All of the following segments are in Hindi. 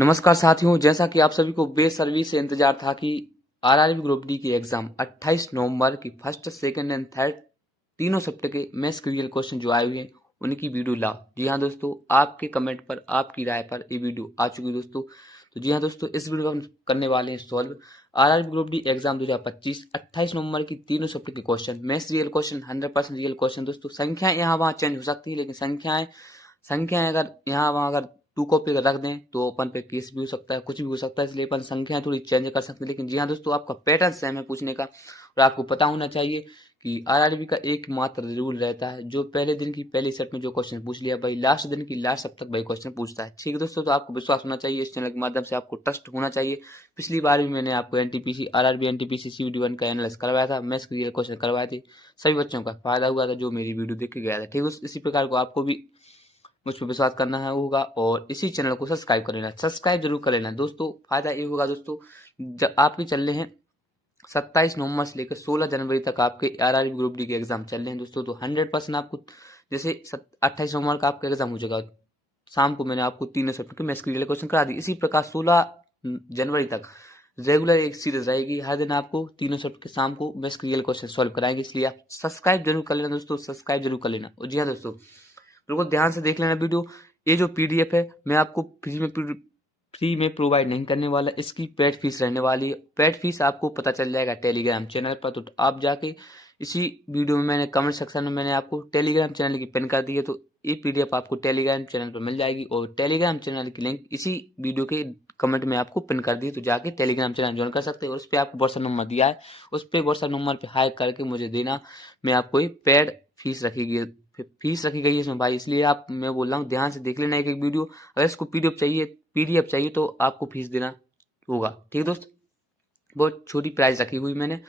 नमस्कार साथियों, जैसा कि आप सभी को बेसब्री से इंतजार था कि आरआरबी ग्रुप डी की एग्जाम 28 नवंबर की फर्स्ट, सेकंड एंड थर्ड तीनों शिफ्ट के मैथ्स के रियल क्वेश्चन जो आए हुए हैं उनकी वीडियो लाओ। जी हाँ दोस्तों, आपके कमेंट पर, आपकी राय पर ये वीडियो आ चुकी है दोस्तों। तो जी हाँ दोस्तों, इस वीडियो में हम करने वाले हैं solve RRB group D exam 2025 28 नवंबर की तीनों शिफ्ट के question, maths real question, 100% real question. दोस्तों संख्याएं यहाँ वहाँ चेंज हो सकती है, लेकिन संख्याएं अगर यहाँ वहाँ अगर टू कॉपी अगर रख दें तो अपन पे केस भी हो सकता है, कुछ भी हो सकता है, इसलिए अपन संख्याएं थोड़ी चेंज कर सकते हैं। लेकिन जी हाँ दोस्तों, आपका पैटर्न सेम है पूछने का, और आपको पता होना चाहिए कि आरआरबी का एकमात्र रूल रहता है, जो पहले दिन की पहली सेट में जो क्वेश्चन पूछ लिया भाई लास्ट दिन की लास्ट सब तक वही क्वेश्चन पूछता है। ठीक है दोस्तों, तो आपको विश्वास होना चाहिए, इस चैनल के माध्यम से आपको ट्रस्ट होना चाहिए। पिछली बार भी मैंने आपको एनटीपीसी आरआरबी एनटीपीसी CBT 1 का एनालिसिस करवाया था, मैथ्स के रियल क्वेश्चन करवाए थे, सभी बच्चों का फायदा हुआ था जो मेरी वीडियो देख के गया था। ठीक है, इसी प्रकार को आपको भी मुझ पर विश्वास करना है होगा, और इसी चैनल को सब्सक्राइब कर लेना, सब्सक्राइब जरूर कर लेना दोस्तों। फायदा ये होगा दोस्तों, जब आपके चल रहे हैं 27 नवंबर से लेकर 16 जनवरी तक आपके आरआरबी ग्रुप डी के एग्जाम चल रहे हैं दोस्तों। तो 100% आपको, जैसे 28 नवंबर का आपका एग्जाम हो जाएगा, शाम को मैंने आपको 3 सप्ताह के मैथ्स के रियल क्वेश्चन करा दी। इसी प्रकार 16 जनवरी तक रेगुलर एक सीरीज रहेगी, हर दिन आपको 3 सप्ताह के शाम को मैथ्स के रियल क्वेश्चन सॉल्व कराएंगे, इसलिए आप सब्सक्राइब जरूर कर लेना दोस्तों, सब्सक्राइब जरूर कर लेना। और जी हाँ दोस्तों, बिल्कुल ध्यान से देख लेना वीडियो। ये जो पीडीएफ है मैं आपको फ्री में प्रोवाइड नहीं करने वाला, इसकी पेड फीस रहने वाली है। पेड फीस आपको पता चल जाएगा टेलीग्राम चैनल पर, तो आप जाके इसी वीडियो में मैंने कमेंट सेक्शन में मैंने आपको टेलीग्राम चैनल की पिन कर दी है, तो ये पीडीएफ आपको टेलीग्राम चैनल पर मिल जाएगी, और टेलीग्राम चैनल की लिंक इसी वीडियो के कमेंट में आपको पिन कर दी है, तो जाके टेलीग्राम चैनल ज्वाइन कर सकते हैं। और उस पर आपको व्हाट्सएप नंबर दिया है, उस पर व्हाट्सएप नंबर पर हाई करके मुझे देना, मैं आपको ये पेड फीस रखी गई है इसमें भाई, इसलिए आप, मैं बोल रहा हूँ ध्यान से देख लेना एक एक वीडियो। अगर इसको पीडीएफ चाहिए तो आपको फीस देना होगा। ठीक है दोस्त, बहुत छोटी प्राइस रखी हुई मैंने।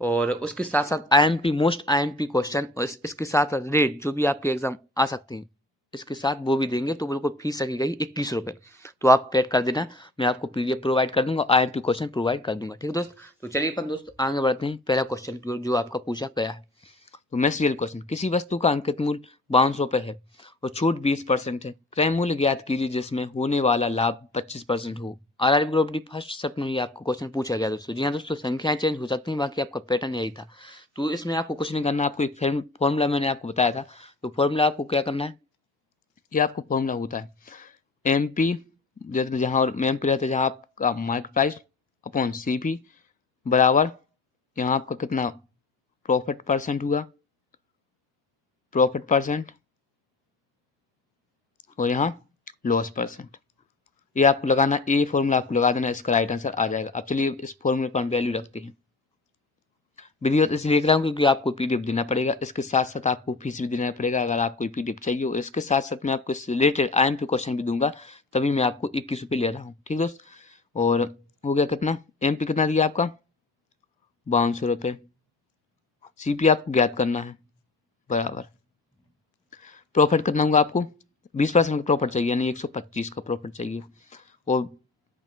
और उसके साथ साथ आईएमपी, मोस्ट आईएमपी क्वेश्चन, और इसके साथ साथ रेट जो भी आपके एग्जाम आ सकते हैं इसके साथ वो भी देंगे, तो बिल्कुल फीस रखी गई 21 रुपये। तो आप पेड कर देना, मैं आपको पीडीएफ प्रोवाइड कर दूंगा, आईएमपी क्वेश्चन प्रोवाइड कर दूंगा। ठीक है दोस्त, तो चलिए अपन दोस्त आगे बढ़ते हैं। पहला क्वेश्चन जो आपका पूछा गया है, तो मैथ्स रियल क्वेश्चन, किसी वस्तु का अंकित मूल्य 52 रुपए है और छूट 20% है, क्रय मूल्य ज्ञात कीजिए जिसमें होने वाला लाभ 25% हो। RRB group D first set में ही आपको क्वेश्चन पूछा गया दोस्तों। जी हाँ दोस्तों, संख्याएं चेंज हो सकती हैं, बाकी आपका पैटर्न यही था। तो इसमें आपको कुछ नहीं करना, आपको एक फॉर्मूला मैंने आपको बताया था, तो फॉर्मूला आपको क्या करना है, ये आपको फॉर्मूला होता है एमपी, जहाँ और एमपी रहता है जहाँ आपका मार्केट प्राइस अपॉन सीपी बराबर, यहाँ आपका कितना प्रॉफिट परसेंट हुआ, प्रॉफिट परसेंट, और यहाँ लॉस परसेंट। ये आपको लगाना, ये फॉर्मूला आपको लगा देना, इसका राइट आंसर आ जाएगा। अब चलिए इस फॉर्मूले पर हम वैल्यू रखते हैं। वीडियो इसलिए लिख रहा हूँ क्योंकि आपको पीडीएफ देना पड़ेगा, इसके साथ साथ आपको फीस भी देना पड़ेगा अगर आपको पीडीएफ चाहिए, और इसके साथ साथ मैं आपको इससे रिलेटेड आईएमपी क्वेश्चन भी दूंगा, तभी मैं आपको 21 रुपये ले रहा हूँ। ठीक दोस्त, और हो गया कितना, एमपी कितना दिया आपका 52 रुपये, सीपी आपको ज्ञात करना है बराबर, प्रॉफिट कितना होगा आपको 20% का प्रॉफिट चाहिए, यानी 125 का प्रॉफिट चाहिए, और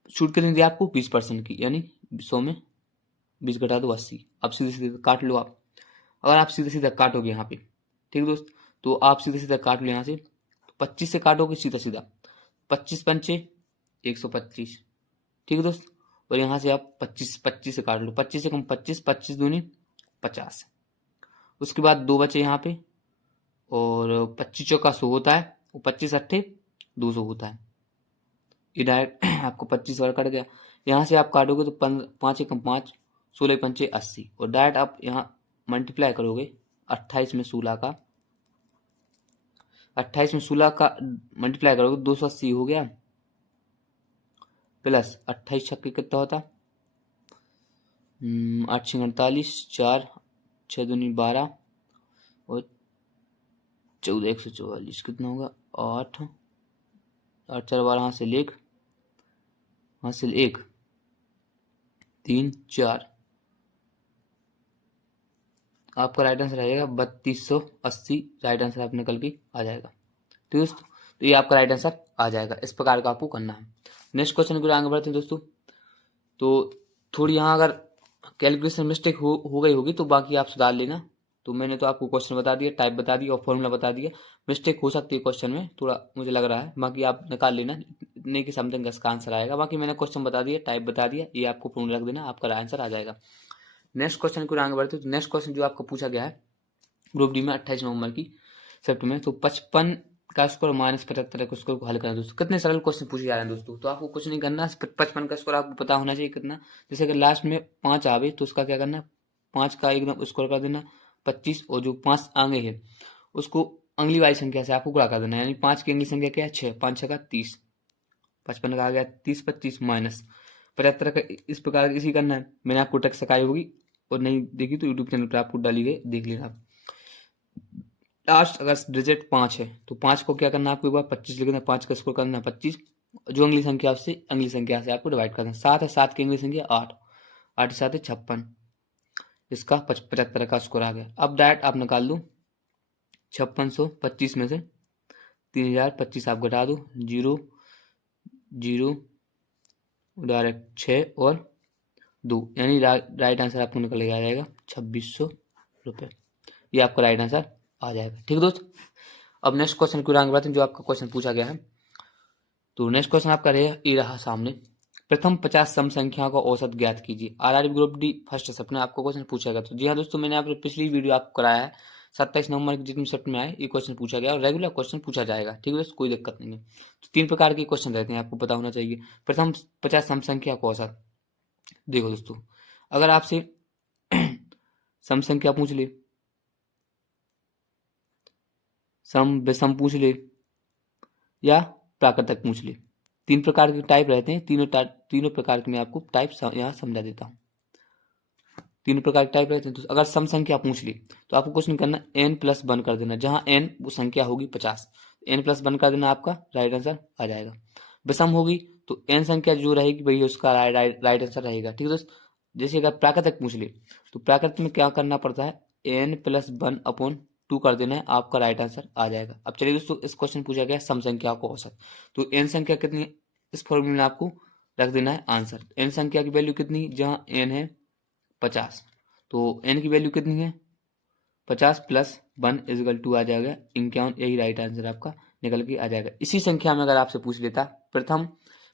छूट कितनी दी आपको 20% की, यानी 100 में 20 घटा दो 80। अब सीधे सीधे काट लो आप, अगर आप सीधे सीधा काटोगे यहाँ पे, ठीक है दोस्त, तो आप सीधे सीधा काट लो यहाँ से, तो 25 से काटोगे सीधा सीधा, 25 पंचे 125। ठीक है दोस्त, और यहाँ से आप 25 से काट लो, 25 से कम 25, 25 दूनी 50। उसके बाद दो बचे यहाँ पे, और 25 चौका 100 होता है, वो 25 अट्ठे 200 होता है, ये डायरेक्ट आपको 25 बार कट गया। यहाँ से आप काटोगे तो 5 एकम 5, 16 पंचे 80, और डायरेक्ट आप यहाँ मल्टीप्लाई करोगे 28 में 16 का, 28 में 16 का मल्टीप्लाई करोगे 280 हो गया, प्लस 28 छक्के कितना होता, 8 6 48, 4 6 दूनी 12, और 14 144 कितना होगा 8 8 4 12, हासिल 1 हासिल 1 3 4, आपका राइट आंसर आएगा 3280, राइट आंसर आप निकल के आ जाएगा। तो दोस्तों, तो ये आपका राइट आंसर आ जाएगा, इस प्रकार का आपको करना है। नेक्स्ट क्वेश्चन की ओर आगे बढ़ते हैं दोस्तों। तो थोड़ी यहाँ अगर कैलकुलेशन मिस्टेक हो गई होगी तो बाकी आप सुधार लेना। तो मैंने तो आपको क्वेश्चन बता दिया, टाइप बता दिया और फॉर्मूला बता दिया, मिस्टेक हो सकती है क्वेश्चन में थोड़ा मुझे लग रहा है, बाकी आप निकाल लेना, कितने की समथिंग का इसका आंसर आएगा। बाकी मैंने क्वेश्चन बता दिया, टाइप बता दिया, ये आपको फॉर्मूला रख देना, आपका आंसर आ जाएगा। नेक्स्ट क्वेश्चन को आगे बढ़ते तो नेक्स्ट क्वेश्चन जो आपको पूछा गया है ग्रुप डी में 28 नवंबर की शिफ्ट में, तो 55 का स्कोर माइनस 75 का स्कोर को हल करना। दोस्तों कितने सरल क्वेश्चन पूछे जा रहे हैं दोस्तों, तो आपको कुछ नहीं करना, 55 का स्कोर आपको पता होना चाहिए कितना। जैसे अगर लास्ट में 5 आवे तो उसका क्या करना है, 5 का एकदम स्कोर कर देना 25, और जो 5 आगे है उसको अगली वाली संख्या से आपको गुणा कर देना, यानी 5 की अगली संख्या क्या है 6, 5 6 का 30, 55 का आ गया 30, 25 माइनस 75 का इस प्रकार इसी करना है। मैंने आपको टेक्स्ट सिखाई होगी, और नहीं देखी तो यूट्यूब चैनल पर आपको डाली गई, देख लेना आप। लास्ट अगर डिजिट 5 है तो 5 को क्या करना है आपको, एक बार 25 लिखना, 5 का स्कोर करना 25, जो अगली संख्या उससे अगली संख्या से आपको डिवाइड करना। 7 है, 7 की अगली संख्या 8, 8 7 है 56, इसका 75 का स्कोर आ गया। अब डायरेक्ट आप निकाल दो 5625 में से 3025 आप घटा दो, 0 0 डायरेक्ट 6 और 2, यानी राइट आंसर आपको निकल के आ जाएगा 2600 रुपये। ये आपका राइट आंसर आ जाएगा। ठीक दोस्त, अब नेक्स्ट क्वेश्चन की आगे बढ़ते हैं, जो आपका क्वेश्चन पूछा गया है। तो नेक्स्ट क्वेश्चन आपका ये रहा सामने, प्रथम 50 सम संख्या का औसत ज्ञात कीजिए। RRB group D first shift में आपको क्वेश्चन पूछा गया। तो जी हाँ दोस्तों, मैंने आपको पिछली वीडियो आपको कराया है 27 नवंबर की जितनी शिफ्ट में आए ये क्वेश्चन पूछा गया, और रेगुलर क्वेश्चन पूछा जाएगा। ठीक है दोस्तों, कोई दिक्कत नहीं है। तो 3 प्रकार के क्वेश्चन रहते हैं, आपको पता होना चाहिए। प्रथम 50 सम संख्या का औसत, देखो दोस्तों, अगर आपसे सम संख्या पूछ ले, सम विषम पूछ ले, या प्राकृतक पूछ ले, 3 प्रकार के टाइप रहते हैं। तीनों प्रकार के मैं आपको टाइप यहाँ समझा देता हूँ। 3 प्रकार के टाइप रहते हैं। तो अगर सम संख्या पूछ ली तो आपको कुछ नहीं करना, n+1 कर देना, जहां n वो संख्या होगी 50, n+1 कर देना, आपका राइट आंसर आ जाएगा। विषम होगी तो n संख्या जो रहेगी वही उसका राइट आंसर रहेगा। ठीक है दोस्त, जैसे अगर प्राकृतक पूछ ले तो प्राकृतक में क्या करना पड़ता है, n+1/2 कर देना है, आपका राइट आंसर आ जाएगा। अब चलिए दोस्तों, इस क्वेश्चन पूछा गया सम संख्या को औसत, तो n संख्या कितनी है इस फॉर्मूले में आपको रख देना है आंसर। n संख्या की वैल्यू कितनी, जहां n है 50, तो n की वैल्यू कितनी है 50 + 1 = 2 आ जाएगा 51, यही राइट आंसर आपका निकल के आ जाएगा। इसी संख्या में अगर आपसे पूछ लेता प्रथम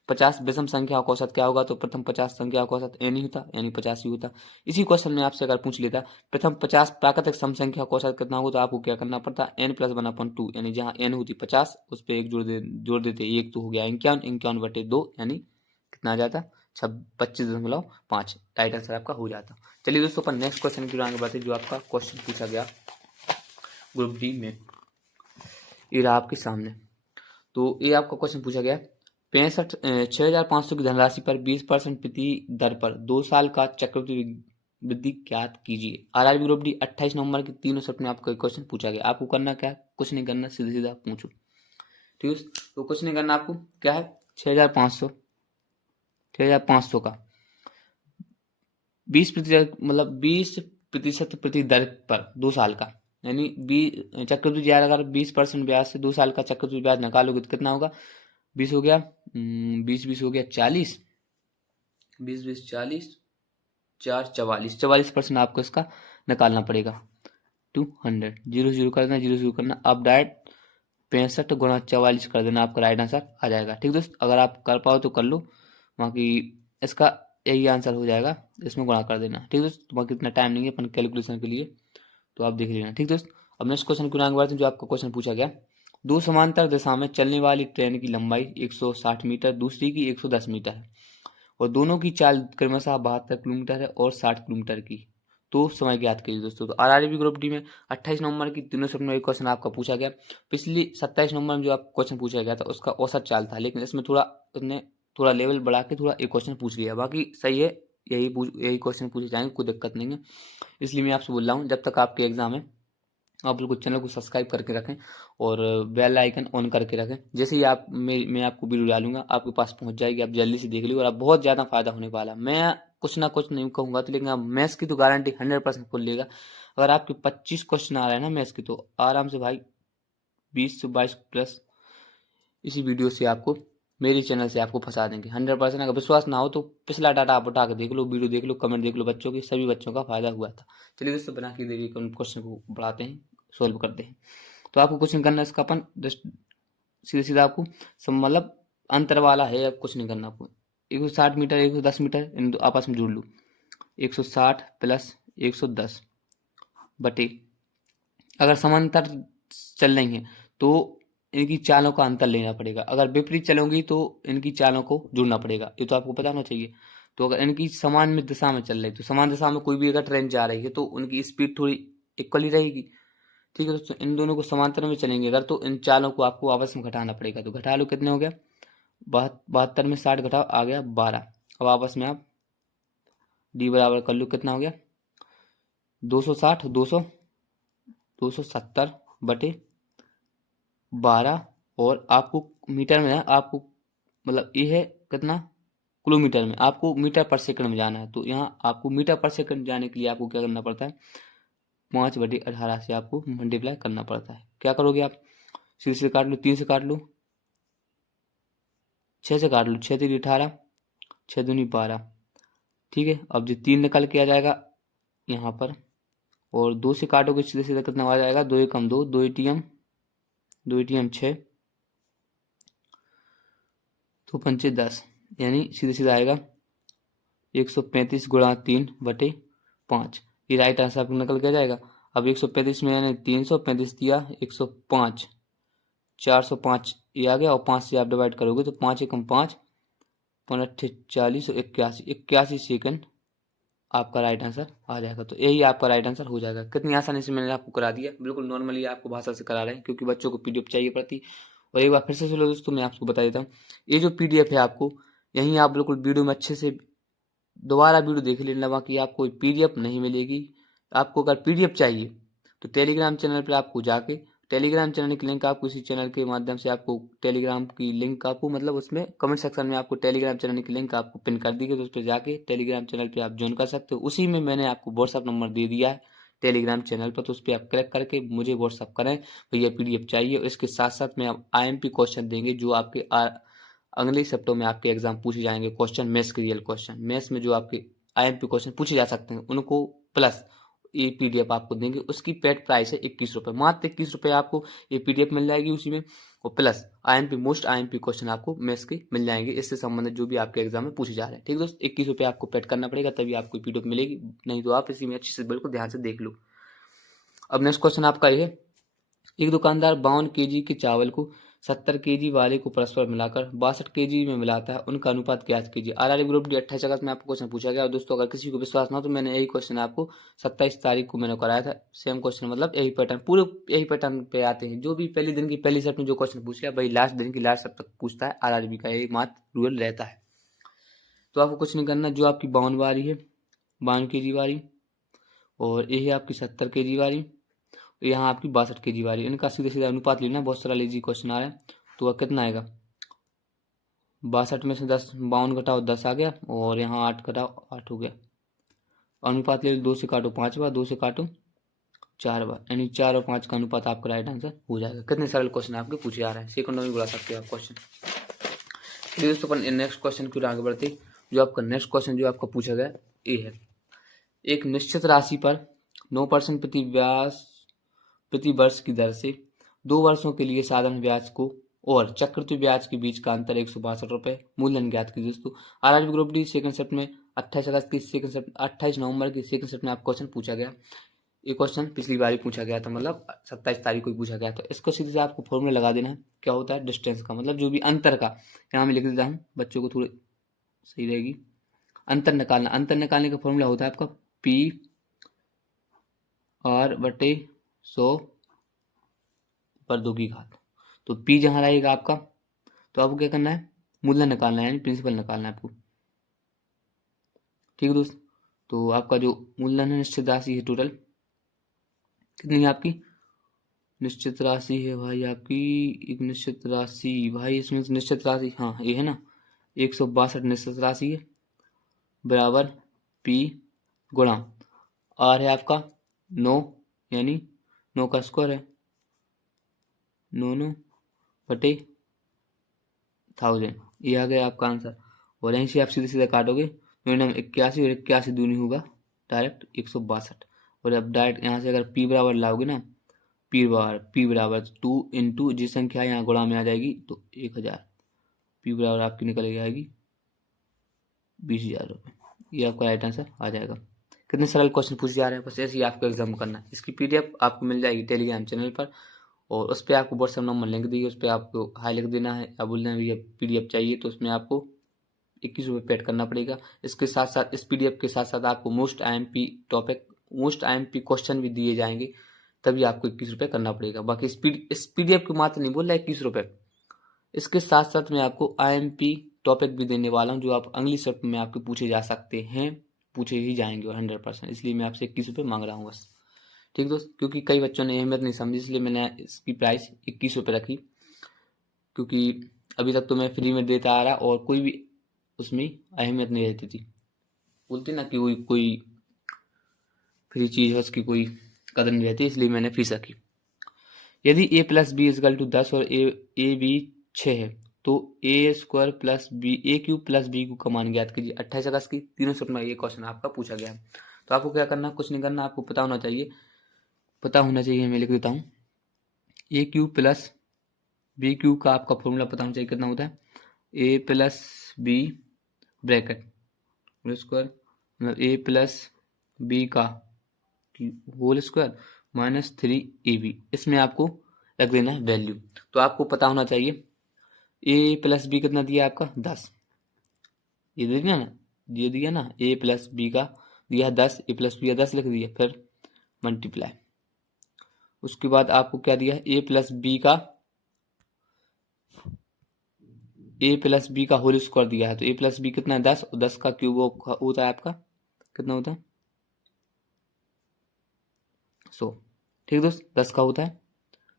50 विषम संख्या का औसत क्या होगा, तो प्रथम 50 संख्या का औसत n ही होता, यानी 50 ही होता। इसी क्वेश्चन में आपसे अगर पूछ लेता प्रथम 50 प्राकृतिक सम संख्या का औसत कितना होगा, तो आपको क्या करना पड़ता, n+1/2, यानी जहां n होती 50 उस पर 1 जोड़ देते, 1 तो हो गया 51, 51/2, यानी कितना आ जाता 25.5, राइट आंसर आपका हो जाता। चलिए दोस्तों, अपन नेक्स्ट क्वेश्चन की आगे बढ़ते, जो आपका क्वेश्चन पूछा गया ग्रुप डी में, ये रहा आपके सामने। तो ये आपका क्वेश्चन पूछा गया 6500 की धनराशि पर 20% प्रति दर पर 2 साल का चक्रवृद्धि वृद्धि ज्ञात कीजिए। आरआरबी ग्रुप डी 28 नवंबर की 3 शिफ्ट में आपको क्वेश्चन पूछा गया। आपको करना क्या है, कुछ नहीं करना, सीधा सीधा पूछो। ठीक है, तो कुछ नहीं करना, आपको क्या है 6500 का 20% मतलब 20% प्रति दर पर 2 साल का, यानी चक्रवृद्धि ब्याज अगर 20% ब्याज से 2 साल का चक्रवृद्धि ब्याज निकालोगे तो कितना होगा, 20 हो गया 20 हो गया 40, 20 40 4 44% आपको इसका निकालना पड़ेगा। 200 जीरो जीरो करना, जीरो जीरो करना, आप डायरेक्ट 65 गुणा 44 कर देना, आपका राइट आंसर आ जाएगा। ठीक दोस्त, अगर आप कर पाओ तो कर लो, बाकी इसका यही आंसर हो जाएगा, इसमें गुणा कर देना। ठीक दोस्त, बाकी इतना टाइम नहीं है अपन कैलकुलेशन के लिए, तो आप देख लेना। ठीक दोस्त, अब नेक्स्ट क्वेश्चन की आगे बढ़ते हैं, जो आपका क्वेश्चन पूछा गया, 2 समांतर दिशा में चलने वाली ट्रेन की लंबाई 160 मीटर, दूसरी की 110 मीटर है, और दोनों की चाल क्रमशः 72 किलोमीटर है और 60 किलोमीटर की, तो समय ज्ञात कीजिए दोस्तों। तो आरआरबी ग्रुप डी में 28 नवंबर की 3 शिफ्ट में क्वेश्चन आपका पूछा गया। पिछली 27 नवंबर में जो आपको क्वेश्चन पूछा गया था उसका औसत चाल था, लेकिन इसमें थोड़ा लेवल बढ़ा के थोड़ा एक क्वेश्चन पूछ लिया, बाकी सही है, यही क्वेश्चन पूछे जाएंगे, कोई दिक्कत नहीं है। इसलिए मैं आपसे बोल रहा हूँ, जब तक आपके एग्जाम है आप बिल्कुल चैनल को सब्सक्राइब करके रखें और बेल आइकन ऑन करके रखें। जैसे ही मैं आपको वीडियो डालूंगा आपके पास पहुंच जाएगी, आप जल्दी से देख लीजिए, और आप बहुत ज़्यादा फायदा होने वाला। मैं कुछ ना कुछ नहीं कहूँगा तो, लेकिन आप मैथ्स की तो गारंटी 100% फुल लेगा। अगर आपके 25 क्वेश्चन आ रहे हैं ना मैथ्स की, तो आराम से भाई 20 से 22 प्लस इसी वीडियो से आपको, मेरे चैनल से आपको फंसा देंगे 100%। अगर विश्वास ना हो तो पिछला डाटा आप उठा के देख लो, वीडियो देख लो, कमेंट देख लो, बच्चों के सभी बच्चों का फायदा हुआ था। चलिए दोस्तों, बना के देरी क्वेश्चन को बढ़ाते हैं, सोल्व करते हैं। तो आपको क्वेश्चन करना है इसका, अपन जस्ट सीधा सीधा आपको मतलब अंतर वाला है, अब कुछ नहीं करना आपको। 160 मीटर 110 मीटर इन दो आपस में जोड़ लो। 160 प्लस 110 बटे, अगर समांतर चल रही है तो इनकी चालों का अंतर लेना पड़ेगा, अगर विपरीत चलोगी तो इनकी चालों को जोड़ना पड़ेगा, ये तो आपको पता होना चाहिए। तो अगर इनकी समान में दिशा में चल रही तो समान दिशा में कोई भी अगर ट्रेन जा रही है तो उनकी स्पीड थोड़ी इक्वल ही रहेगी। ठीक है दोस्तों, इन दोनों को समांतर में चलेंगे अगर तो इन चालों को आपको आपस में घटाना पड़ेगा। तो घटा लो, कितने हो गया 72 में 60 घटाओ आ गया 12। अब आपस में आप डी बराबर कर लो, कितना हो गया 260 270 बटे 12। और आपको मीटर में है, आपको मतलब ये है कितना किलोमीटर में, आपको मीटर पर सेकंड में जाना है। तो यहाँ आपको मीटर पर सेकंड जाने के लिए आपको क्या करना पड़ता है 5/18 से आपको मल्टीप्लाई करना पड़ता है। क्या करोगे आप, 6 से काट लो, 3 से काट लो, 6 से काट लो, 6 3 18, 6 दूनी 12। ठीक है, अब जो 3 निकल के आ जाएगा यहाँ पर, और 2 से काटोगे सीधे सीधे कितना आ जाएगा 2 एकम 2, 2 ATM 2 ATM 6, 2 पंचे 10, यानी सीधे सीधा आएगा 135 गुणा 3 बटे 5। ये राइट आंसर आपको निकल के आ जाएगा। अब 135 में यानी 335 दिया 105, 405 ये आ गया, और 5 से आप डिवाइड करोगे तो 5 एकम 5, 5 40 और 81 सेकंड आपका राइट आंसर आ जाएगा। तो यही आपका राइट आंसर हो जाएगा। कितनी आसानी से मैंने आपको करा दिया, बिल्कुल नॉर्मली आपको भाषा से करा रहे हैं क्योंकि बच्चों को पीडीएफ चाहिए पड़ती। और एक बार फिर से चलो दोस्तों, मैं आपको बता देता हूँ, ये जो पीडीएफ है आपको यहीं आप बिल्कुल वीडियो में अच्छे से दोबारा वीडियो देख लेना, बाकी आपको पीडीएफ नहीं मिलेगी। आपको अगर पीडीएफ चाहिए तो टेलीग्राम चैनल पर आपको जाके, टेलीग्राम चैनल की लिंक आपको इसी चैनल के माध्यम से आपको टेलीग्राम की लिंक आपको मतलब उसमें कमेंट सेक्शन में आपको टेलीग्राम चैनल की लिंक आपको पिन कर दी गई, तो उस पर जाके टेलीग्राम चैनल पे आप ज्वाइन कर सकते हो। उसी में मैंने आपको व्हाट्सअप नंबर दे दिया है टेलीग्राम चैनल पर, तो उस पर आप क्लिक करके मुझे व्हाट्सअप करें भैया पीडीएफ चाहिए। और इसके साथ साथ में आप IMP क्वेश्चन देंगे जो आपके अगले सप्ताह में आपके एग्जाम पूछे जाएंगे क्वेश्चन, मैथ्स के रियल क्वेश्चन, मैथ्स में जो आपके IMP क्वेश्चन पूछे जा सकते हैं उनको प्लस ये पीडीएफ आपको देंगे। उसकी पेड प्राइस है 21 रुपये, मात्र 21 रुपये आपको ये पीडीएफ मिल जाएगी उसी में, और plus IMP most IMP question आपको मैथ्स के मिल जाएंगे इससे संबंधित जो भी आपके एग्जाम में पूछे जा रहे हैं। ठीक है दोस्त, 21 रुपये आपको पेड करना पड़ेगा तभी आपको पीडीएफ मिलेगी, नहीं तो आप इसी में अच्छे से बिल्कुल ध्यान से देख लो। अब नेक्स्ट क्वेश्चन आपका ये है, एक दुकानदार 52 केजी के चावल को 70 केजी वाले को परस्पर मिलाकर 62 केजी में मिलाता है, उनका अनुपात क्या कीजिए। RRB ग्रुप डी 28 अगस्त में आपको क्वेश्चन पूछा गया। और दोस्तों अगर किसी को विश्वास ना हो तो मैंने यही क्वेश्चन आपको 27 तारीख को मैंने कराया था, सेम क्वेश्चन, मतलब यही पैटर्न, पूरे यही पैटर्न पे आते हैं। जो भी पहले दिन की पहली शिफ्ट में जो क्वेश्चन पूछ लिया भाई लास्ट दिन की लास्ट शिफ्ट तक पूछता है RRB का, यही मात्र रूल रहता है। तो आपको कुछ नहीं करना, जो आपकी 52 वाली है 52 केजी वाली, और ये है आपकी 70 केजी वाली, यहाँ आपकी 62 केजी वाली, इनका सीधे सीधा अनुपात लेना, बहुत सारा लेजी क्वेश्चन आ रहा है। तो वह कितना आएगा 62 में से 10 52 घटाओ 10 आ गया, और यहाँ 8 घटाओ 8 हो गया। अनुपात ले लो, 2 से काटो 5 बार, 2 से काटो 4 बार, यानी 4 और 5 का अनुपात आपका राइट आंसर हो जाएगा। कितने सरल क्वेश्चन आपके पूछे आ रहे हैं, सेकंडों में बुला सकते हो आप क्वेश्चन। चलिए दोस्तों अपन नेक्स्ट क्वेश्चन की ओर आगे बढ़ते। जो आपका नेक्स्ट क्वेश्चन जो आपका पूछा गया ये है, एक निश्चित राशि पर 9% प्रति वर्ष की दर से 2 वर्षों के लिए साधारण ब्याज को और चक्रवृद्धि ब्याज के बीच का अंतर 162 रुपये, मूल्यन ज्ञात कीजिए। दोस्तों RRB group D second shift में 28 अगस्त की सेकंड शिफ्ट 28 नवंबर की सेकंड शिफ्ट में आप क्वेश्चन पूछा गया। ये क्वेश्चन पिछली बार ही पूछा गया था, मतलब 27 तारीख को ही पूछा गया था। इसको सीधे से आपको फॉर्मूला लगा देना है, क्या होता है डिस्टेंस का, मतलब जो भी अंतर का, यहाँ में लिख देता हूँ बच्चों को थोड़ी सही रहेगी। अंतर निकालना, अंतर निकालने का फॉर्मूला होता है आपका PR/100 पर 2 की घात। तो P जहाँ रहेगा आपका, तो आपको क्या करना है मूल्य निकालना है, यानी प्रिंसिपल निकालना है आपको। ठीक है दोस्त, तो आपका जो मूल्यन है निश्चित राशि है, टोटल कितनी है आपकी निश्चित राशि है भाई आपकी, एक निश्चित राशि भाई, इसमें तो निश्चित राशि हाँ ये है ना 162 निश्चित राशि है, बराबर P गुणा R है आपका 9, यानी 9 का स्क्वायर है 9 बटे 1000, ये आ गया आपका आंसर। और यहीं से आप सीधे सीधे काटोगे, 81 और 81 दूनी होगा डायरेक्ट 162, और अब डायरेक्ट यहाँ से अगर P बराबर लाओगे ना, P बराबर 2 इंटू जी संख्या यहाँ गुणा में आ जाएगी तो 1000 पी बराबर आपकी निकल के आएगी 20,000 रुपये। ये आपका राइट आंसर आ जाएगा। कितने सरल क्वेश्चन पूछे जा रहे हैं, बस ऐसे ही आपको एग्जाम में करना है। इसकी पीडीएफ आपको मिल जाएगी टेलीग्राम चैनल पर, और उस पर आपको व्हाट्सएप नंबर लिंक दी, उस पर आपको हाई लिख देना है, अब बोलना है भैया पीडीएफ चाहिए, तो उसमें आपको 21 रुपये पेड करना पड़ेगा। इसके साथ साथ इस पीडीएफ के साथ साथ आपको मोस्ट आईएमपी क्वेश्चन भी दिए जाएंगे, तभी आपको 21 रुपये करना पड़ेगा। बाकी इस पीडीएफ को मात्र नहीं बोल रहा 21 रुपये, इसके साथ साथ मैं आपको आईएमपी टॉपिक भी देने वाला हूँ, जो आप अगली शिफ्ट में आपके पूछे जा सकते हैं, पूछे ही जाएंगे 100%। इसलिए मैं आपसे 21 रुपये मांग रहा हूँ बस, ठीक दोस्त। क्योंकि कई बच्चों ने अहमियत नहीं समझी, इसलिए मैंने इसकी प्राइस 21 रुपये रखी, क्योंकि अभी तक तो मैं फ्री में देता आ रहा और कोई भी उसमें अहमियत नहीं रहती थी। बोलते ना कि कोई फ्री चीज़ है उसकी कोई कदर नहीं रहती, इसलिए मैंने फीस रखी। यदि a plus B equal to 10 और ए बी 6 है, तो A square plus B A cube plus B cube का मान ज्ञात कीजिए। 28 अगस्त की 300 में ये क्वेश्चन आपका पूछा गया है। तो आपको क्या करना, कुछ नहीं करना, आपको पता होना चाहिए, मैं लिख देता हूँ। ए क्यूब प्लस बी क्यूब का आपका फॉर्मूला पता होना चाहिए, कितना होता है, ए प्लस बी ब्रैकेट स्क्वायर मतलब ए प्लस बी का होल स्क्वायर माइनस 3ab, इसमें आपको रख देना है वैल्यू। तो आपको पता होना चाहिए ए प्लस बी कितना दिया आपका 10, ये दिया ना, ये दिया ना, ए प्लस बी का दिया 10, ए प्लस बी का 10 लिख दिया, फिर मल्टीप्लाई। उसके बाद आपको क्या दिया है, ए प्लस बी का होल स्क्वायर दिया है। तो ए प्लस बी कितना है 10, और 10 का क्यूब होता है आपका कितना होता है 100, ठीक दोस्त, 10 का होता है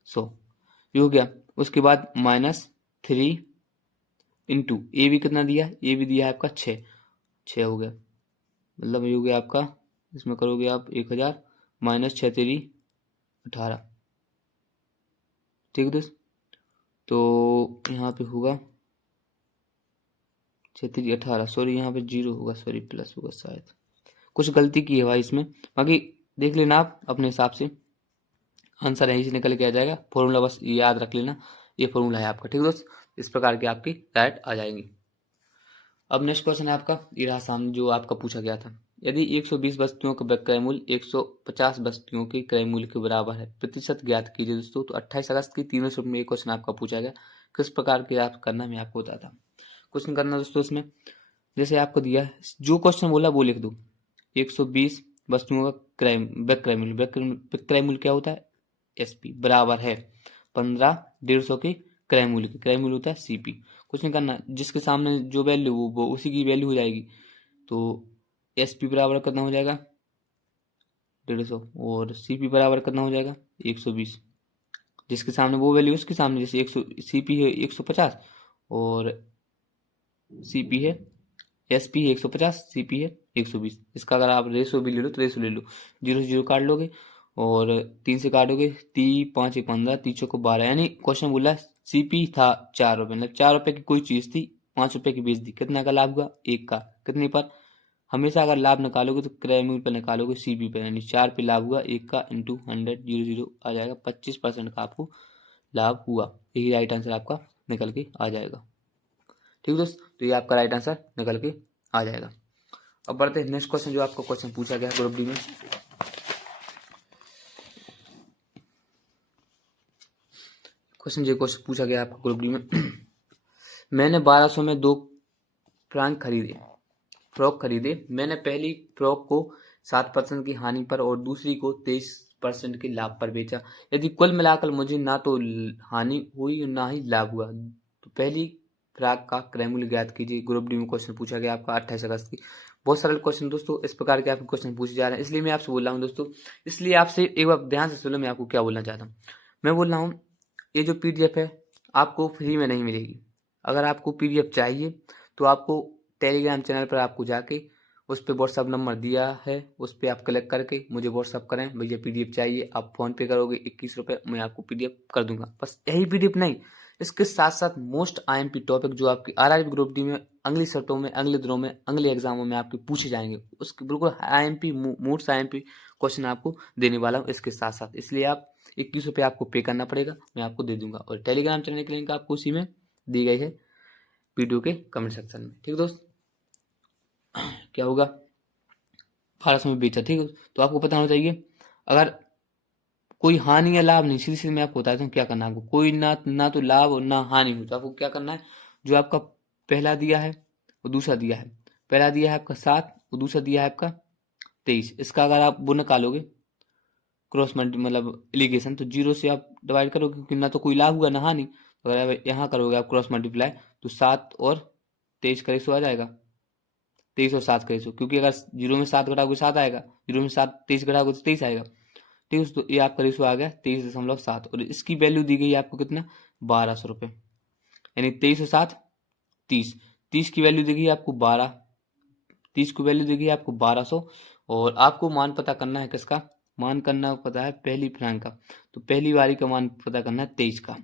100, ये हो गया। उसके बाद माइनस 3 इंटू ए भी कितना दिया, ए भी दिया है आपका 6 हो गया, मतलब ये हो गया आपका, इसमें करोगे आप 1000 माइनस 6 तेरी 18, ठीक है दोस्त। तो यहाँ पे होगा 6 तेरी 18, सॉरी यहाँ पे 0 होगा, सॉरी प्लस होगा, शायद कुछ गलती की है भाई इसमें, बाकी देख लेना आप अपने हिसाब से, आंसर यहीं से निकल के आ जाएगा। फॉर्मूला बस याद रख लेना, ये फॉर्मूला है आपका, ठीक है दोस्त। इस प्रकार की आपकी राइट आ जाएंगी। अब नेक्स्ट क्वेश्चन है आपका, ये रहा सामने जो आपका पूछा गया था। यदि 120 वस्तुओं का क्रय मूल्य 150 वस्तुओं के क्रय मूल्य के बराबर है, प्रतिशत ज्ञात कीजिए दोस्तों। तो 28 अगस्त की 300 में ये क्वेश्चन आपका पूछा गया, किस प्रकार के आप करना मैं आपको बताता हूँ। क्वेश्चन करना दोस्तों, इसमें जैसे आपको दिया जो क्वेश्चन बोला वो लिख दो। 120 वस्तुओं का क्रय मूल्य क्या होता है, एसपी बराबर है 15 150 के क्रय मूल्य होता है सीपी। कुछ नहीं करना, जिसके सामने जो वैल्यू वो उसी की वैल्यू हो जाएगी। तो एसपी बराबर कितना हो जाएगा 150, और सीपी बराबर कितना हो जाएगा 120, जिसके सामने वो वैल्यू उसके सामने, जैसे 100 सीपी है 150 और सीपी है एसपी है 150, सीपी है 120। इसका अगर आप रेशो भी ले लो तो रेशो ले लो, 0 से 0 काट लोगे और 3 से काटोगे, 5 1 15, 3 चौको 12, यानी क्वेश्चन बोला सीपी था 4 रुपये, मतलब 4 रुपये की कोई चीज थी, 5 रुपये की बेच दी, कितना का लाभ हुआ 1 का, कितने पर, हमेशा अगर लाभ निकालोगे तो क्रय मूल्य पर निकालोगे सीपी पर, यानी 4 पे लाभ हुआ 1 का इंटू 100 0 0 आ जाएगा, 25% का आपको लाभ हुआ। यही राइट आंसर आपका निकल के आ जाएगा, ठीक दोस्त। तो ये आपका राइट आंसर निकल के आ जाएगा। अब बढ़ते हैं नेक्स्ट क्वेश्चन, जो आपको क्वेश्चन पूछा गया ग्रुप डी में। क्वेश्चन पूछा गया आपको ग्रुप डी में मैंने 1200 में 2 फ्रॉक खरीदे। मैंने पहली फ्रॉक को 7% की हानि पर और दूसरी को 23% के लाभ पर बेचा। यदि कुल मिलाकर मुझे ना तो हानि हुई और ना ही लाभ हुआ, तो पहली फ्रॉक का क्रय मूल्य ज्ञात कीजिए। ग्रुप डी में क्वेश्चन पूछा गया आपका 28 अगस्त की। बहुत सरल क्वेश्चन दोस्तों, इस प्रकार के आपके क्वेश्चन पूछे जा रहे हैं, इसलिए मैं आपसे बोल रहा हूँ दोस्तों। इसलिए आपसे एक बार ध्यान से सुनो, मैं आपको क्या बोलना चाहता हूँ। मैं बोल रहा हूँ ये जो पीडीएफ है आपको फ्री में नहीं मिलेगी। अगर आपको पीडीएफ चाहिए तो आपको टेलीग्राम चैनल पर आपको जाके उस पर व्हाट्सअप नंबर दिया है, उस पर आप कलेक्ट करके मुझे व्हाट्सअप करें, भैया पीडीएफ चाहिए, आप फ़ोन पे करोगे 21 रुपये, मैं आपको पीडीएफ कर दूंगा। बस यही पीडीएफ नहीं, इसके साथ साथ मोस्ट आईएमपी टॉपिक जो आपकी आरआरबी ग्रुप डी में अगली शर्तों में, अगले दिनों में, अगले एग्जामों में आपके पूछे जाएंगे, उसके बिल्कुल आईएमपी मोस्ट आईएमपी क्वेश्चन आपको देने वाला हूँ इसके साथ साथ। इसलिए आप 21 रुपये आपको पे करना पड़ेगा, मैं आपको दे दूंगा। और टेलीग्राम चैनल की लिंक आपको उसी में दी गई है, वीडियो के कमेंट सेक्शन में। ठीक है दोस्त, क्या होगा 1200 में बेचा। ठीक है, तो आपको पता होना चाहिए अगर कोई हानि या लाभ नहीं, सीधे सीधे मैं आपको बताता हूँ क्या करना है आपको। कोई ना तो लाभ और ना हानि हो, तो आपको क्या करना है, जो आपका पहला दिया है और दूसरा दिया है, पहला दिया है आपका 7 और दूसरा दिया है आपका 23, इसका अगर आप वो निकालोगे क्रॉस मल्टी मतलब एलिगेशन, तो 0 से आप डिवाइड करोगे क्योंकि ना तो कोई लाभ हुआ ना हानि। तो अगर आप यहाँ करोगे आप क्रॉस मल्टीप्लाई, तो 7 और 23 का रेशो आ जाएगा, 23 और 7 का रेशो, क्योंकि अगर 0 में 7 घटाओगे 7 आएगा, 0 में 7 23 घटाओगे तो 23 आएगा। ठीक है, तो ये आपका रेशो आ गया 23.7 और इसकी वैल्यू दी गई है आपको कितना, 1200 रुपये, यानी 23 और 7 30, 30 की वैल्यू दी गई है आपको 12, 30 की वैल्यू दी गई है आपको 1200। और आपको मान पता करना है किसका, मान करना पता है पहली फ्रैंक का, तो पहली बारी का मान पता करना है 23 का।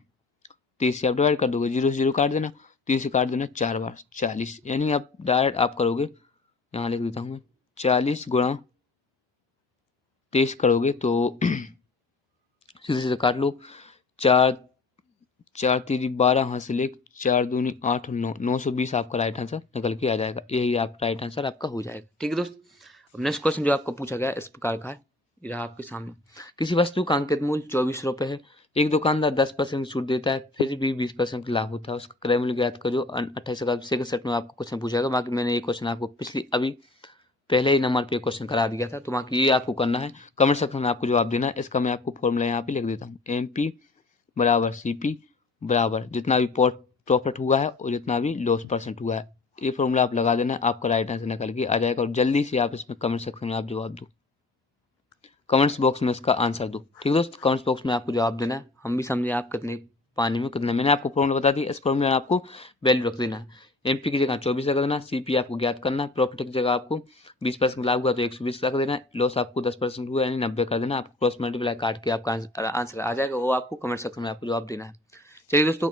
23 से आप डिवाइड कर दोगे, 0 से 0 काट देना, 30 से काट देना 4 बार 40, यानी आप डायरेक्ट आप करोगे, यहाँ लिख देता हूँ मैं, 40 गुणा 23 करोगे तो सीधे सीधे काट लो, 4 4 3 12 हासिल 1, 4 दूनी 8 और 9, 920 आपका राइट आंसर निकल के आ जाएगा। यही आपका राइट आंसर आपका हो जाएगा। ठीक है दोस्त, अब नेक्स्ट क्वेश्चन जो आपको पूछा गया इस प्रकार का है, ये रहा आपके सामने। किसी वस्तु का अंकित मूल्य 24 रुपए है, एक दुकानदार 10% छूट देता है, फिर भी 20% लाभ होता है, उसका क्रय मूल्य ज्ञात करो। 28 का सेकंड सेट में आपको क्वेश्चन पूछा गया, बाकी मैंने ये क्वेश्चन आपको पिछली अभी पहले ही नंबर पे क्वेश्चन करा दिया था, तो बाकी ये आपको करना है, कमेंट सेक्शन में आपको जवाब देना है। इसका मैं आपको फॉर्मूला यहाँ पे लिख देता हूँ, MP बराबर CP बराबर जितना भी प्रॉफिट हुआ है और जितना भी लॉस परसेंट हुआ है, ये फॉर्मूला आप लगा देना, आपका राइट आंसर निकल के आ जाएगा। और जल्दी से आप इसमें कमेंट सेक्शन में आप जवाब दो, कमेंट्स बॉक्स में इसका आंसर दो। ठीक है दोस्त, कमेंट्स बॉक्स में आपको जवाब देना है, हम भी समझे आप कितने पानी में कितना। मैंने आपको फॉर्मूला बता दिया, इस फॉर्मूले में आपको वैल्यू रख देना है। MP की जगह 24 रख देना, CP आपको ज्ञात करना है, प्रॉफिट की जगह आपको 20% लाभ हुआ तो 120 रख देना है, लॉस आपको 10% हुआ यानी 90 कर देना, आपको क्रॉस मल्टीप्लाई काट के आपका आंसर आ जाएगा, वो आपको कमेंट सेक्शन में आपको जवाब देना है। चलिए दोस्तों,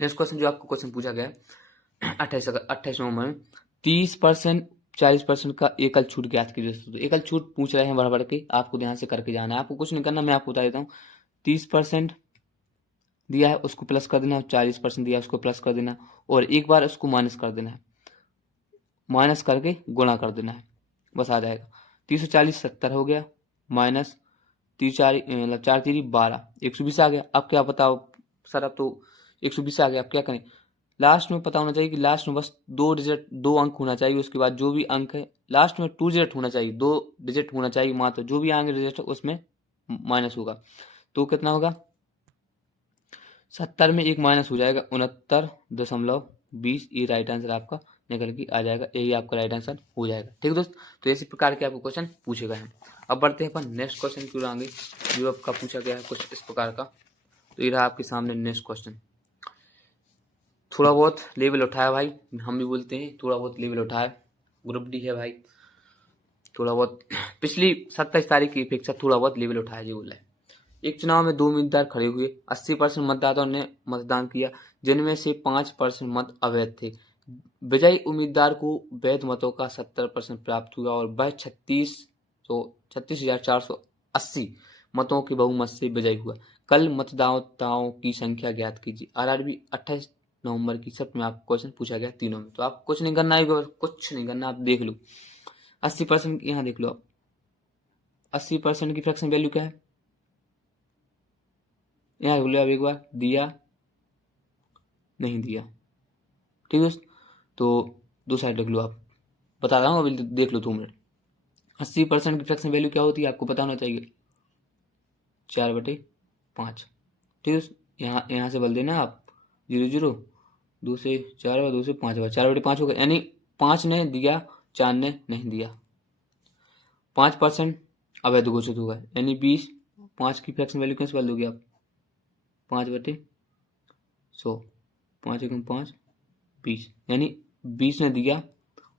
नेक्स्ट क्वेश्चन जो आपको क्वेश्चन पूछा गया है 28 नवंबर में 30% 40% का एकल छूट ज्ञात कीजिए दोस्तों। तो एकल छूट पूछ रहे हैं बढ़ के, आपको ध्यान से करके जाना है, आपको कुछ नहीं करना, मैं आपको बता देता हूँ। 30% दिया है उसको प्लस कर देना, 40% दिया है उसको प्लस कर देना, और एक बार उसको माइनस कर देना है, माइनस करके गुणा कर देना है, बस आ जाएगा। 340 70 हो गया, माइनस 3 मतलब 4 3 12, 120 आ गया। अब क्या बताओ सर, अब तो 120 आ गया, अब क्या करें। लास्ट में पता होना चाहिए कि लास्ट में बस 2 अंक होना चाहिए, उसके बाद जो भी अंक है लास्ट में 2 डिजिट होना चाहिए, 2 डिजिट होना चाहिए मात्र, जो भी आगे डिजिट उसमें माइनस होगा। तो कितना होगा, 70 में एक माइनस हो जाएगा, 69.20, ये राइट आंसर आपका निकल के आ जाएगा, यही आपका राइट आंसर हो जाएगा। ठीक है दोस्त, तो इसी प्रकार के आपको क्वेश्चन पूछे गए हैं। अब बढ़ते हैं अपन नेक्स्ट क्वेश्चन की ओर आगे, जो आपका पूछा गया है कुछ इस प्रकार का। तो ये रहा आपके सामने नेक्स्ट क्वेश्चन। थोड़ा बहुत लेवल उठाया भाई, हम भी बोलते हैं थोड़ा बहुत लेवल उठाया, ग्रुप डी है भाई, थोड़ा बहुत पिछली 27 तारीख की अपेक्षा थोड़ा बहुत लेवल उठाया जी बोला है। एक चुनाव में 2 उम्मीदवार खड़े हुए, 80% मतदाताओं ने मतदान किया, जिनमें से 5% मत अवैध थे। विजयी उम्मीदवार को वैध मतों का 70% प्राप्त हुआ और वह 36,480 मतों के बहुमत से विजयी हुआ। कल मतदाताओं की संख्या ज्ञात कीजिए। RRB 28 नवंबर की शिफ्ट में आपको क्वेश्चन पूछा गया तीनों में, तो आप कुछ नहीं करना है, कुछ नहीं करना, आप देख लो 80%, यहाँ देख लो आप 80% की फ्रैक्शन वैल्यू क्या है, यहाँ देख लो आप एक बार, दिया नहीं दिया। ठीक है, तो दो साइड देख लो आप, बता रहा हूँ अभी, देख लो 2 मिनट। 80% की फ्रैक्शन वैल्यू क्या होती है आपको पता होना चाहिए, 4/5। ठीक है, यहाँ से बल देना आप 0 0, 2 से 4 2 से 5 4/5 होगा, यानी 5 ने दिया 4 ने नहीं दिया। 5% अवैध घोषित हुआ, यानी 20, 5 की फ्रैक्शन वैल्यू कैसे बदल दोगे आप, 5/100, 5 एकम 5 20, यानी 20 ने दिया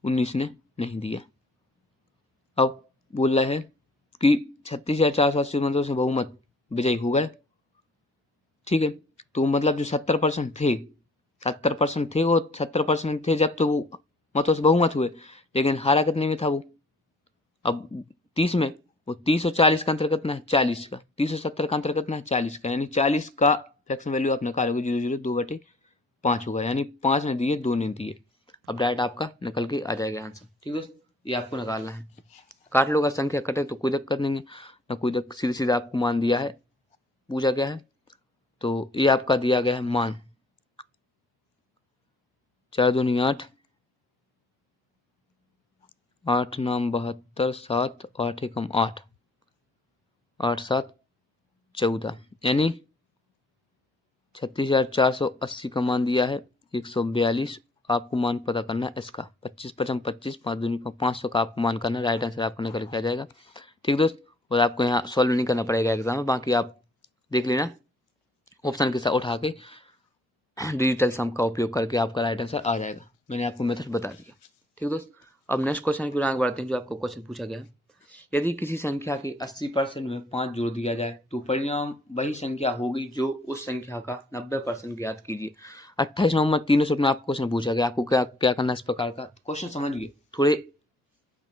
19 ने नहीं दिया। अब बोल रहा है कि 36,480 मतों से बहुमत विजयी हो गए। ठीक है, तो मतलब जो 70% थे, 70% थे, वो 70% थे जब तो वो मतों से बहुमत हुए, लेकिन हारा कितने में था वो, अब 30 में, वो 30 और 40 का अंतर कितना है, 40 का, 30 और 70 का अंतर कितना है, 40 का, यानी 40 का फ्रैक्शन वैल्यू आप निकालोगे 0.02/5, 5 होगा, यानी 5 ने दिए 2 ने दिए। अब डायरेक्ट आपका निकल के आ जाएगा आंसर। ठीक है दोस्त, ये आपको निकालना है। काट लो, अगर संख्या कटे तो कोई दिक्कत नहीं है, ना कोई दिक्कत, सीधे सीधे आपको मान दिया है, पूछा गया है। तो ये आपका दिया गया है मान 4 दूनी 8, 8 नाम 72, 7 8 एकम 8, 8 7 14, यानी 36,480 का मान दिया है, 142 आपको मान पता करना है इसका। 25 55 25, 5 दूनी 500 का आपको मान करना है। राइट आंसर आपको निकल के आ जाएगा। ठीक दोस्त, और आपको यहाँ सॉल्व नहीं करना पड़ेगा एग्जाम में, बाकी आप देख लेना ऑप्शन के साथ उठा के डिजिटल सम का उपयोग करके आपका राइट आंसर आ जाएगा। मैंने आपको मेथड बता दिया। ठीक दोस्त, अब नेक्स्ट क्वेश्चन की ओर आगे बढ़ते हैं। जो आपको क्वेश्चन पूछा गया है, यदि किसी संख्या के 80% में 5 जोड़ दिया जाए तो परिणाम वही संख्या होगी जो उस संख्या का 90% ज्ञात कीजिए। 28 नवंबर 300 में आपको क्वेश्चन पूछा गया। आपको क्या क्या करना है इस प्रकार का क्वेश्चन समझिए, थोड़े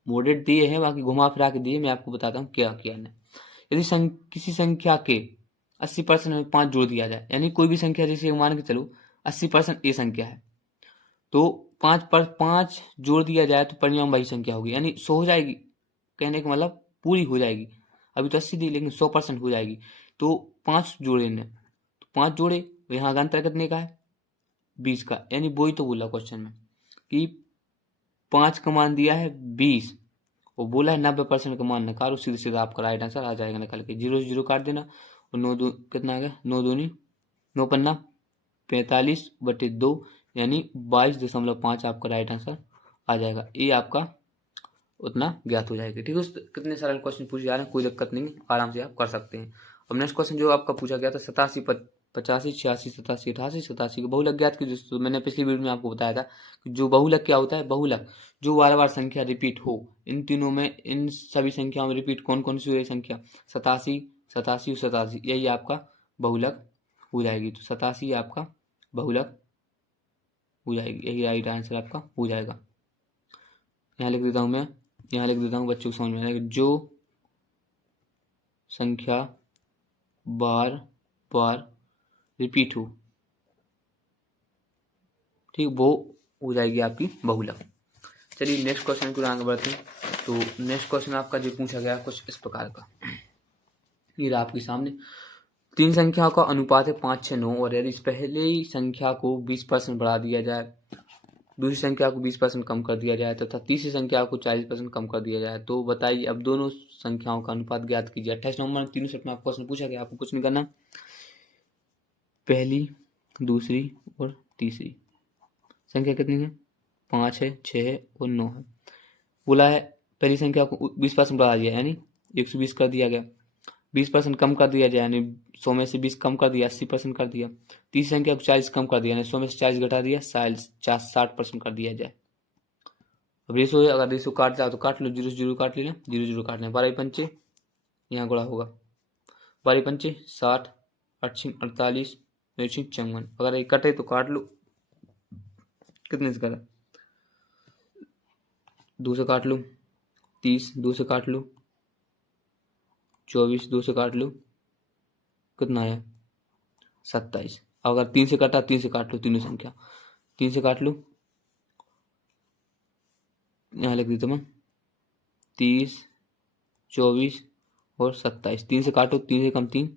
मॉडरेट दिए हैं, बाकी घुमा फिरा के दिए। मैं आपको बताता हूँ क्या किया है। यदि किसी संख्या के 80% में 5 जोड़ दिया जाए, यानी कोई भी संख्या, जैसे मान के चलो 80% ए संख्या है, तो 5 पर 5 जोड़ दिया जाए तो परिणाम वही संख्या होगी, यानी 100 हो जाएगी। कहने का मतलब पूरी हो जाएगी। अभी तो 80 दी, लेकिन 100% हो जाएगी। तो 5 जोड़े ने, तो 5 जोड़े, यहाँ का अंतर कितने का है? 20 का। यानी वही तो बोला क्वेश्चन में कि 5 का मान दिया है 20, वो बोला है 90% का मान निकालो। सीधे सीधा आपका राइट आंसर आ जाएगा निकल के। 0 0 काट देना, और 9 2 कितना आ गया? 9 दूनी 9 पन्ना 45/2, यानी 22.5 आपका राइट आंसर आ जाएगा। ये आपका उतना ज्ञात हो जाएगा। ठीक है, कितने सरल क्वेश्चन पूछे जा रहे हैं, कोई दिक्कत नहीं, आराम से आप कर सकते हैं। अब नेक्स्ट क्वेश्चन जो आपका पूछा गया था 87 85 86 87 88 87 को बहुलक ज्ञात कीजिए। तो मैंने पिछली वीडियो में आपको बताया था कि जो बहुलक क्या होता है। बहुलक जो बार बार संख्या रिपीट हो, इन तीनों में, इन सभी संख्याओं में रिपीट कौन कौन सी संख्या? 87 87 और 87, यही आपका बहुलक हो जाएगी। तो 87 आपका बहुलक हो जाएगी, यही राइट आंसर आपका हो जाएगा। यहाँ लिख देता हूँ मैं, यहाँ लिख देता हूँ, बच्चों को समझ में आएगा। जो संख्या बार बार रिपीट हो, ठीक, वो हो जाएगी आपकी बहुलक। चलिए नेक्स्ट क्वेश्चन की ओर आगे बढ़ते हैं। तो नेक्स्ट क्वेश्चन आपका जो पूछा गया कुछ इस प्रकार का, ये रहा आपके सामने। 3 संख्याओं का अनुपात है 5 6 9, और यदि पहली संख्या को 20% बढ़ा दिया जाए, दूसरी संख्या को 20% कम कर दिया जाए तथा तीसरी संख्या को 40% कम कर दिया जाए, तो बताइए अब दोनों संख्याओं का अनुपात ज्ञात कीजिए। 28 नवंबर 300 में आपको क्वेश्चन पूछा गया। आपको कुछ नहीं करना, पहली, दूसरी और तीसरी संख्या कितनी है? 5 है, 6 है और 9 है। बोला है पहली संख्या को 20% बढ़ा दिया, यानी 120 कर दिया गया। 20% कम कर दिया जाए, यानी 100 में से 20 कम कर दिया, 80% कर दिया। तीसरी संख्या को 40 कम कर दिया, यानी 100 में से 40 घटा दिया, 60% कर दिया जाए। अब रेशो है, अगर रेशो काट जाए तो काट लो, 0 0 काट लेना, 0 0 काटना। 12 पंचे यहाँ गुणा होगा, 12 पंचे 60, 8 48, 9 54। अगर ये कटे तो काट लो, कितने से करा? 2 से काट लो, 30, 2 से काट लो 24, 2 से काट लो, कितना आया? 27। अगर 3 से काटा, 3 से काट लो, तीनों संख्या 3 से काट लो, यहाँ लिख देता मैं 30, 24 और 27। 3 से काटो, 3 से कम 3,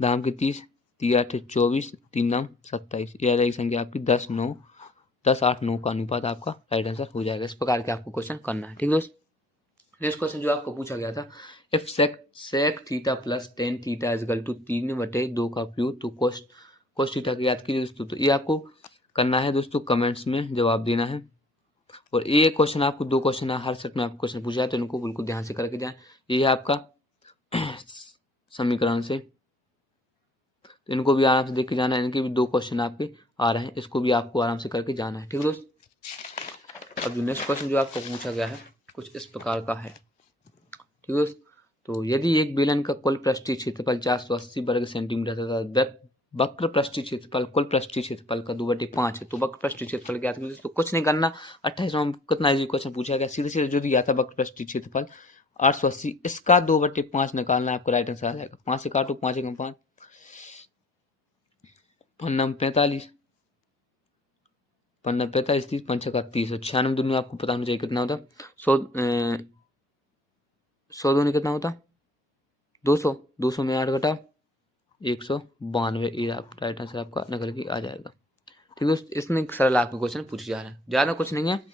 दाम के 30, 3 8 24, 3 नाम 27। यह रहेगी संख्या आपकी 10 9, 10 8 9 का अनुपात आपका राइट आंसर हो जाएगा। इस प्रकार के आपको क्वेश्चन करना है। ठीक दोस्त, नेक्स्ट क्वेश्चन जो आपको पूछा गया था, if sec theta plus tan theta is equal to 3/2 का प्रयोग तो cos थीटा की याद कीजिए दोस्तों। तो ये आपको करना है दोस्तों, कमेंट्स में जवाब देना है। और ये क्वेश्चन आपको 2 क्वेश्चन हर सेट में आपको क्वेश्चन पूछा है, तो इनको बिल्कुल ध्यान से करके जाएं। ये है आपका समीकरण से, तो इनको भी आराम से देख के जाना है। इनके भी 2 क्वेश्चन आपके आ रहे हैं, इसको भी आपको आराम से करके जाना है। ठीक दोस्त, अब जो नेक्स्ट क्वेश्चन जो आपको पूछा गया है कुछ इस प्रकार का है। ठीक दोस्त, तो यदि एक बेलन का कुल पृष्ठीय क्षेत्रफल 480 वर्ग सेंटीमीटर तथा वक्र पृष्ठीय क्षेत्रफल कुल पृष्ठीय क्षेत्रफल का 2/5 है, तो वक्र पृष्ठीय क्षेत्रफल ज्ञात कीजिए। तो कुछ नहीं करना, 28 में कितना इजी क्वेश्चन पूछा गया, सीधे सीधे जो दिया था वक्र पृष्ठीय क्षेत्रफल 880, इसका 2/5 निकालना है, आपको राइट आंसर आ जाएगा। 5 से काटो, 5 एकम 5, 5 9 45, 15 45 30 5 6 30 96 दूनी आपको पता होना चाहिए कितना होता। 100 100 दूनी कितना होता 200। 200 में 8 घटा 192, ये आप राइट आंसर आपका निकल के आ जाएगा। ठीक है दोस्त, इसमें सरल आपके क्वेश्चन पूछे जा रहे हैं, ज़्यादा कुछ नहीं है।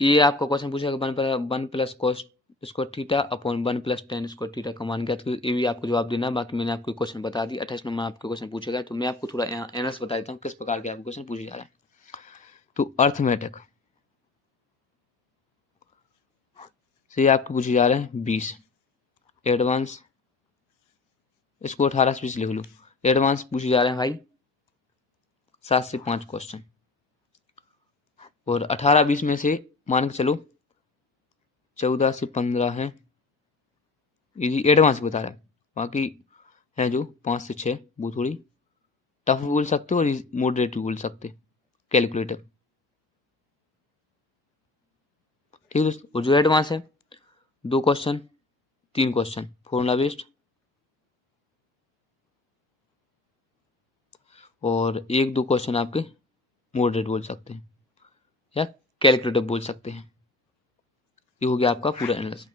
ये आपका क्वेश्चन पूछेगा 1 + cos square theta upon 1 + tan square theta का मान ज्ञात कीजिए। ये भी आपको जवाब देना है। बाकी मैंने आपको क्वेश्चन बता दी। 28 नंबर आपके क्वेश्चन पूछेगा, तो मैं आपको थोड़ा यहाँ एनर्स बता देता हूँ किस प्रकार के आपके क्वेश्चन पूछे जा रहे हैं। तो अर्थमेटिक से आपके पूछे जा रहे हैं 20, एडवांस इसको 18 से 20 लिख लो। एडवांस पूछे जा रहे हैं भाई 7 से 5 क्वेश्चन, और 18-20 में से मान के चलो 14 से 15 है, ये एडवांस बता रहा है। बाकी है जो 5 से 6 वो थोड़ी टफ भी बोल सकते हो और मॉडरेट भी बोल सकते, कैलकुलेटर। ठीक है दोस्तों, और जो एडवांस है 2 क्वेश्चन 3 क्वेश्चन फॉर्मूला बेस्ड, और 1-2 क्वेश्चन आपके मॉडरेट बोल सकते हैं या कैलकुलेटर बोल सकते हैं। ये हो गया आपका पूरा एनालिसिस।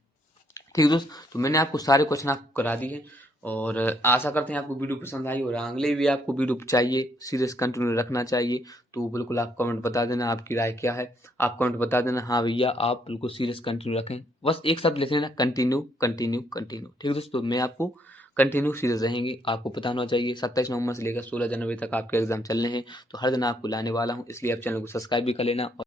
ठीक है दोस्त, तो मैंने आपको सारे क्वेश्चन आपको करा दिए, और आशा करते हैं आपको वीडियो पसंद आई, और अगले भी आपको वीडियो चाहिए सीरीज कंटिन्यू रखना चाहिए तो बिल्कुल आप कमेंट बता देना आपकी राय क्या है। आप कमेंट बता देना हाँ भैया आप बिल्कुल सीरीज कंटिन्यू रखें, बस एक शब्द लिख लेना, कंटिन्यू कंटिन्यू कंटिन्यू। ठीक है दोस्तों, मैं आपको कंटिन्यू सीरीज रहेंगे, आपको पता होना चाहिए। 27 नवंबर से लेकर 16 जनवरी तक आपके एग्जाम चलने हैं, तो हर दिन आपको लाने वाला हूँ, इसलिए आप चैनल को सब्सक्राइब भी कर लेना।